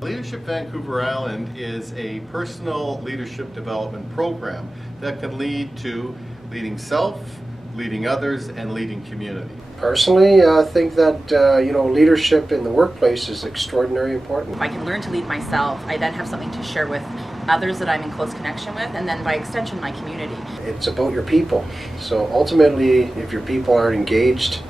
Leadership Vancouver Island is a personal leadership development program that can lead to leading self, leading others, and leading community. Personally, I think that leadership in the workplace is extraordinarily important. If I can learn to lead myself, I then have something to share with others that I'm in close connection with, and then by extension my community. It's about your people. So ultimately, if your people aren't engaged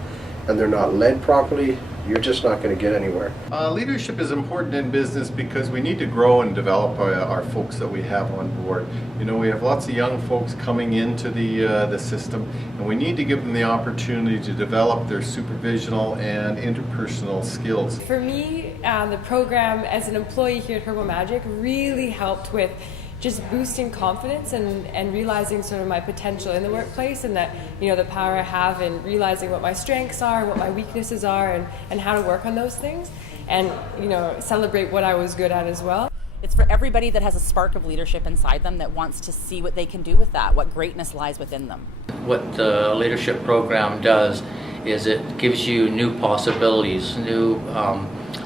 and they're not led properly, you're just not going to get anywhere. Leadership is important in business because we need to grow and develop our folks that we have on board. You know, we have lots of young folks coming into the system, and we need to give them the opportunity to develop their supervisional and interpersonal skills. For me, the program as an employee here at Herbal Magic really helped with just boosting confidence and realizing sort of my potential in the workplace, and that, you know, the power I have in realizing what my strengths are and what my weaknesses are, and how to work on those things, and, you know, celebrate what I was good at as well. It's for everybody that has a spark of leadership inside them that wants to see what they can do with that, what greatness lies within them. What the leadership program does is it gives you new possibilities, new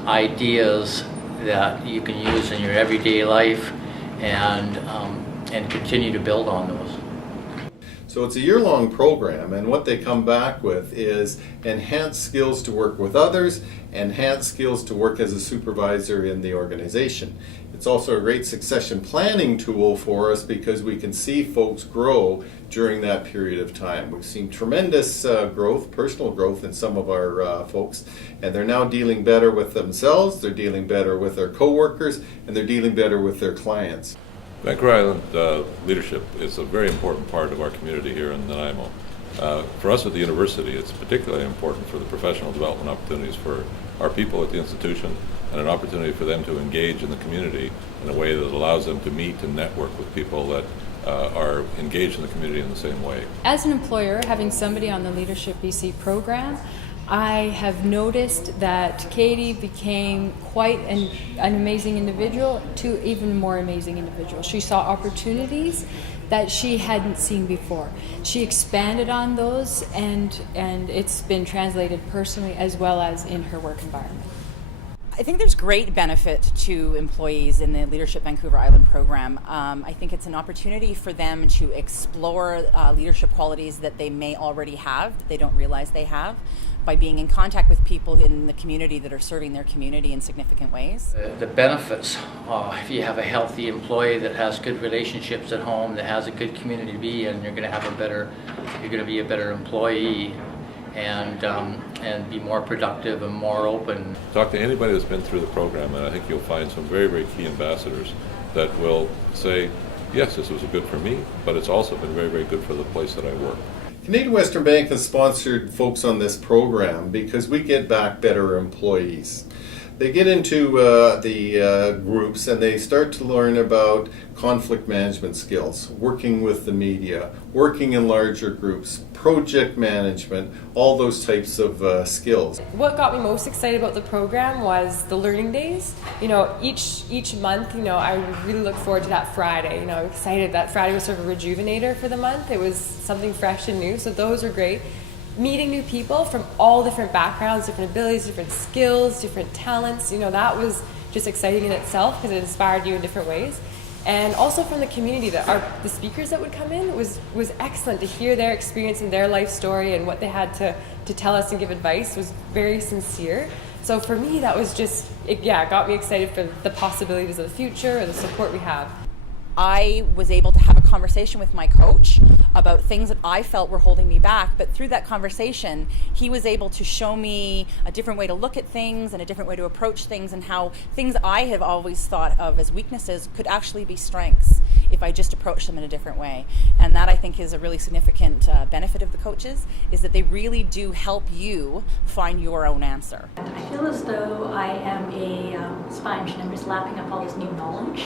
ideas that you can use in your everyday life, and continue to build on those. So it's a year-long program, and what they come back with is enhanced skills to work with others, enhanced skills to work as a supervisor in the organization. It's also a great succession planning tool for us because we can see folks grow during that period of time. We've seen tremendous growth, personal growth in some of our folks, and they're now dealing better with themselves, they're dealing better with their coworkers, and they're dealing better with their clients. Vancouver Island leadership is a very important part of our community here in Nanaimo. For us at the university, it's particularly important for the professional development opportunities for our people at the institution, and an opportunity for them to engage in the community in a way that allows them to meet and network with people that are engaged in the community in the same way. As an employer, having somebody on the Leadership BC program, I have noticed that Katie became quite an amazing individual to even more amazing individual. She saw opportunities that she hadn't seen before. She expanded on those, and it's been translated personally as well as in her work environment. I think there's great benefit to employees in the Leadership Vancouver Island program. I think it's an opportunity for them to explore leadership qualities that they may already have, that they don't realize they have, by being in contact with people in the community that are serving their community in significant ways. The benefits, if you have a healthy employee that has good relationships at home, that has a good community to be in, you're going to be a better employee, and be more productive and more open. Talk to anybody that's been through the program, and I think you'll find some very, very key ambassadors that will say, yes, this was good for me, but it's also been very, very good for the place that I work. Canadian Western Bank has sponsored folks on this program because we get back better employees. They get into the groups and they start to learn about conflict management skills, working with the media, working in larger groups, project management, all those types of skills. What got me most excited about the program was the learning days. You know, each month, you know, I really look forward to that Friday. You know, I'm excited that Friday was sort of a rejuvenator for the month. It was something fresh and new, so those are great. Meeting new people from all different backgrounds, different abilities, different skills, different talents, you know, that was just exciting in itself because it inspired you in different ways. And also from the community, the speakers that would come in was excellent to hear their experience and their life story, and what they had to tell us and give advice was very sincere. So for me, that was just, it got me excited for the possibilities of the future or the support we have. I was able to have a conversation with my coach about things that I felt were holding me back, but through that conversation, he was able to show me a different way to look at things and a different way to approach things, and how things I have always thought of as weaknesses could actually be strengths if I just approach them in a different way. And that, I think, is a really significant benefit of the coaches, is that they really do help you find your own answer. I feel as though I am a sponge and I'm just lapping up all this new knowledge.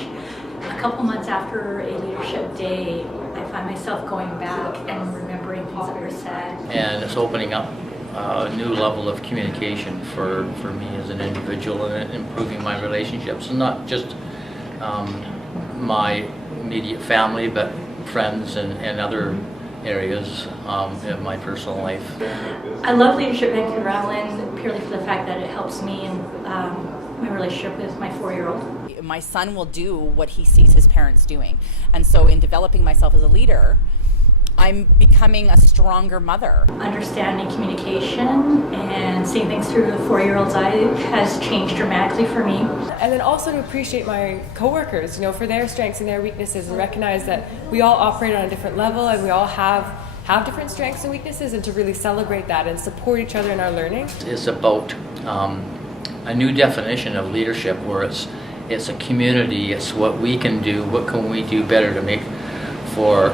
A couple months after a leadership day, I find myself going back and remembering things that were said. And it's opening up a new level of communication for me as an individual, and improving my relationships, and not just my immediate family, but friends and other areas of my personal life. I love Leadership Vancouver Island purely for the fact that it helps me in my relationship with my 4-year-old. My son will do what he sees his parents doing. And so in developing myself as a leader, I'm becoming a stronger mother. Understanding communication and seeing things through the 4-year-old's eye has changed dramatically for me. And then also to appreciate my coworkers, for their strengths and their weaknesses, and recognize that we all operate on a different level and we all have different strengths and weaknesses, and to really celebrate that and support each other in our learning. It's about a new definition of leadership, where it's a community. It's what we can do, what can we do better to make for,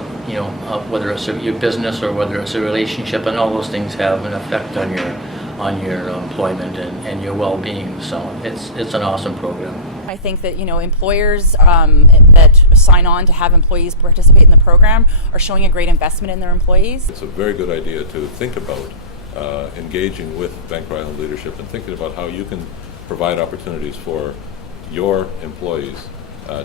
whether it's your business or whether it's a relationship, and all those things have an effect on your employment and your well-being. So it's an awesome program. I think that employers that sign on to have employees participate in the program are showing a great investment in their employees. It's a very good idea to think about engaging with Vancouver Island leadership and thinking about how you can provide opportunities for your employees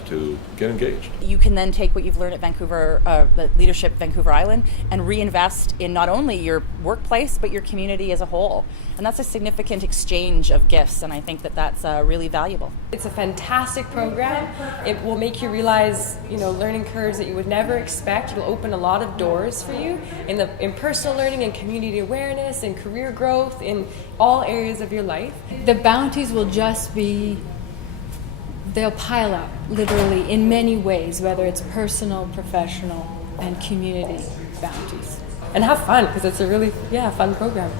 to get engaged. You can then take what you've learned at the Leadership Vancouver Island, and reinvest in not only your workplace but your community as a whole. And that's a significant exchange of gifts, and I think that that's really valuable. It's a fantastic program. It will make you realize, learning curves that you would never expect. It'll open a lot of doors for you in personal learning and community awareness and career growth in all areas of your life. The bounties will just be, they'll pile up, literally, in many ways, whether it's personal, professional, and community bounties. And have fun, because it's a really, fun program.